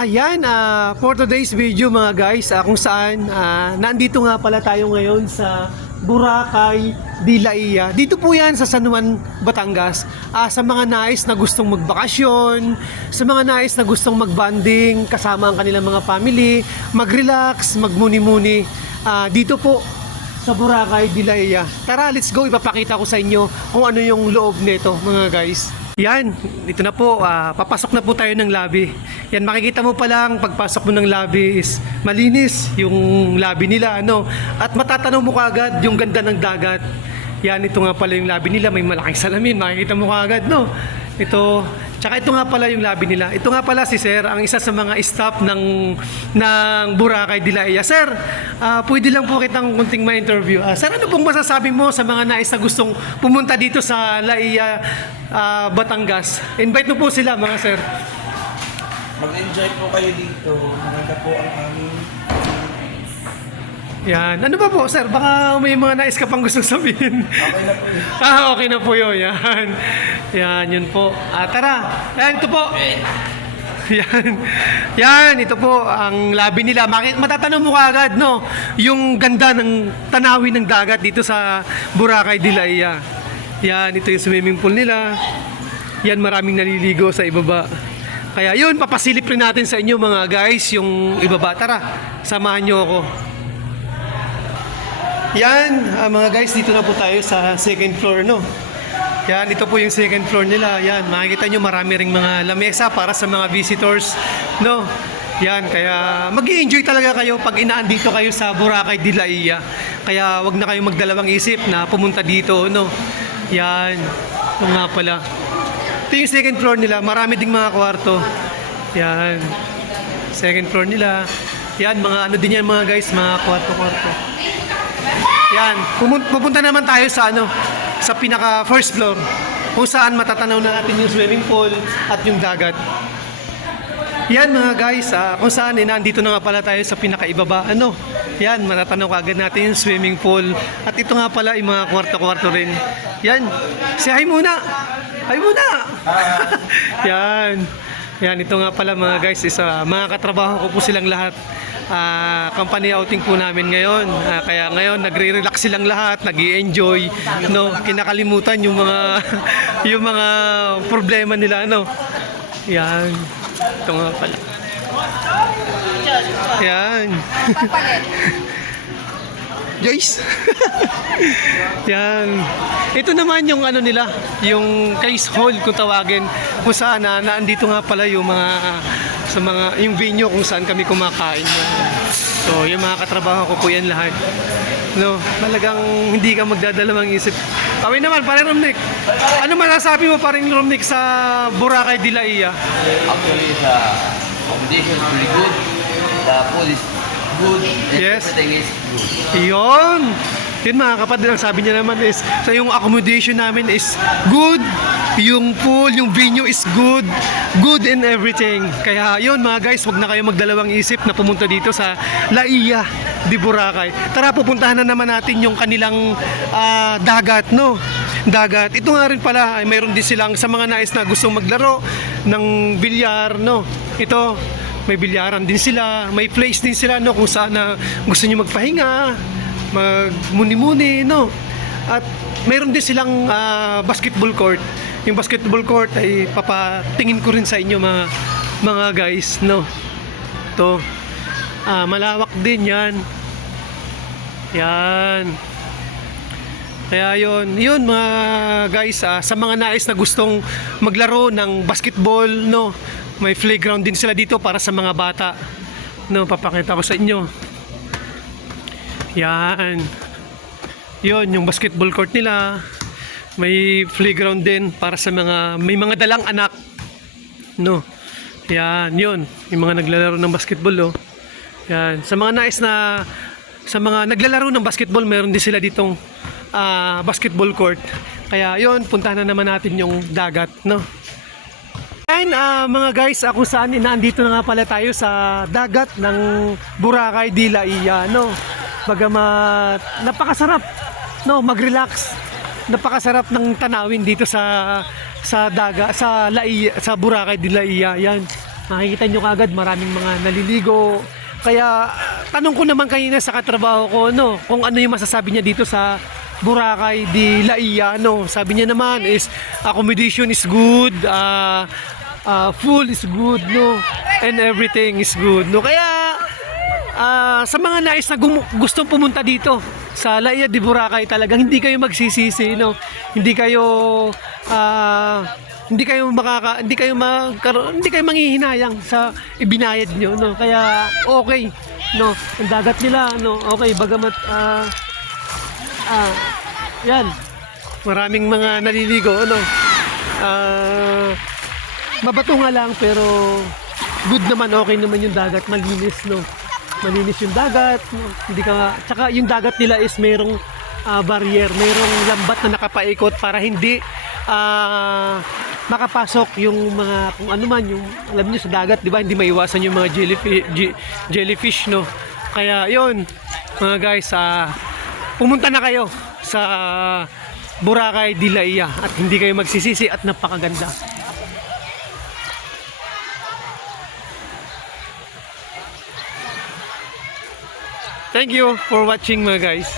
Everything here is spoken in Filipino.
Ayan, for today's video mga guys, kung saan nandito nga pala tayo ngayon sa Boracay de la Ia. Dito po yan sa San Juan, Batangas. Sa mga nais na gustong magbakasyon, sa mga nais na gustong magbanding kasama ang kanilang mga family, mag-relax, magmuni-muni. Dito po sa Boracay de la Ia. Tara, let's go. Ipapakita ko sa inyo kung ano yung loob nito mga guys. Yan, dito na po, papasok na po tayo ng lobby. Yan, makikita mo pa lang, pagpasok mo ng lobby is malinis yung lobby nila, ano. At matatanaw mo kaagad yung ganda ng dagat. Yan, ito nga pala yung lobby nila, may malaking salamin, makikita mo kaagad, no. Ito, tsaka ito nga pala yung lobby nila. Ito nga pala si Sir, ang isa sa mga staff ng Boracay de la Ia. Sir, pwede lang po kitang kunting ma-interview. Sir, ano pong masasabi mo sa mga nais na gustong pumunta dito sa La Ia, Batangas? Invite mo po sila mga sir. Mag-enjoy po kayo dito. Maganda po ang aming Yan. Ano ba po, sir? Baka may mga nais ka pang gustong sabihin. okay na po yun. Okay na po yun. Yan. Yan, yun po. Tara. Yan, ito po. Yan. Yan, ito po ang labi nila. Matatanong mo kaagad, no? Yung ganda ng tanawin ng dagat dito sa Boracay de la Ia. Yan, ito yung swimming pool nila. Yan, maraming naliligo sa ibaba. Kaya yun, papasilip rin natin sa inyo mga guys, yung ibaba. Tara, samahan nyo ako. Yan, mga guys, dito na po tayo sa second floor, no? Yan, ito po yung second floor nila. Yan, makikita nyo marami ring mga lamesa para sa mga visitors, no? Yan, kaya mag-i-enjoy talaga kayo pag inaandito kayo sa Boracay de la Ia. Kaya wag na kayong magdalawang isip na pumunta dito, no? Yan, ito nga pala. Ito yung second floor nila, marami ding mga kwarto. Yan, second floor nila. Yan, mga ano din yan mga guys, mga kwarto-kwarto. Yan, pupunta naman tayo sa sa pinaka first floor kung saan matatanaw na natin yung swimming pool at yung dagat. Yan mga guys, kung saan nandito na nga pala tayo sa pinakaibaba. Yan, matatanaw agad natin yung swimming pool. At ito nga pala yung mga kwarto-kwarto rin. Yan, say hi muna. Hi muna. Yan. Yan, ito nga pala mga guys, mga katrabaho ko po silang lahat. Company outing po namin ngayon. Kaya ngayon nagre-relax silang lahat, nag-i-enjoy, no, kinakalimutan yung mga yung mga problema nila, no. Yan. Ito nga pala. Yan. Joyce. Yan. Ito naman yung nila, yung case hall kung tawagin, kung saan naandito nga pala yung yung venue kung saan kami kumakain. So, yung mga katrabaho ko po yan lahat. No, talagang hindi ka magdadalawang isip. Kami naman, pare Romnick. Ano masasabi mo pare Romnick sa Boracay de la Ia? Actually, the accommodation is really good. The food is good. And Yes. everything is good. Yun! Yun mga kapatid, ang sabi niya naman is, so yung accommodation namin is good, yung pool, yung venue is good, good in everything. Kaya yun mga guys, wag na kayo magdalawang isip na pumunta dito sa La Ia de Boracay. Tara, pupuntahan na naman natin yung kanilang dagat, no? Dagat. Ito nga rin pala, ay mayroon din silang sa mga nais na gustong maglaro ng bilyar, no? Ito, may bilyaran din sila, may place din sila, no, kung saan gusto niyo magpahinga, magmuni-muni, no. At mayroon din silang basketball court. Yung basketball court ay papatingin ko rin sa inyo mga guys, no. To malawak din yan. Yan. Kaya yun mga guys, sa mga nais na gustong maglaro ng basketball, no, may playground din sila dito para sa mga bata, no, papakita ko sa inyo. Yan. Yun, yung basketball court nila. May playground din para sa may mga dalang anak, no. Yan, yun, yung mga naglalaro ng basketball, oh. Yan, sa mga nais na sa mga naglalaro ng basketball, meron din sila ditong basketball court. Kaya yun, puntahan na naman natin yung dagat, no. Ayan, mga guys, kung saan nandito na nga pala tayo sa dagat ng Boracay de la Ia, no. Bagamat napakasarap, no, mag-relax. Napakasarap ng tanawin dito sa Boracay de la Ia. Yan. makikita nyo kagad maraming mga naliligo. Kaya tanong ko naman kanina sa katrabaho ko, no, kung ano yung masasabi niya dito sa Boracay de La Ia, no. Sabi niya naman is accommodation is good, food is good, no, and everything is good, no. Kaya sa mga nais na gustong pumunta dito sa La Ia de Boracay, talagang hindi kayo magsisisi, no. Hindi kayo manghihinayang sa ibinayad nyo, no. Kaya okay, no. Ang dagat nila, no, okay, bagamat yan, maraming mga naliligo, no. Mabato nga lang, pero good naman, okay naman yung dagat, malinis, no. Malinis yung dagat, no? Hindi ka, tsaka yung dagat nila is mayroong barrier, mayroong lambat na nakapaikot para hindi makapasok yung mga, kung ano man, yung, alam niyo sa dagat, di ba, hindi maiwasan yung mga jellyfish, no. Kaya yun, mga guys, pumunta na kayo sa Boracay de La Ia at hindi kayo magsisisi at napakaganda. Thank you for watching, mga guys.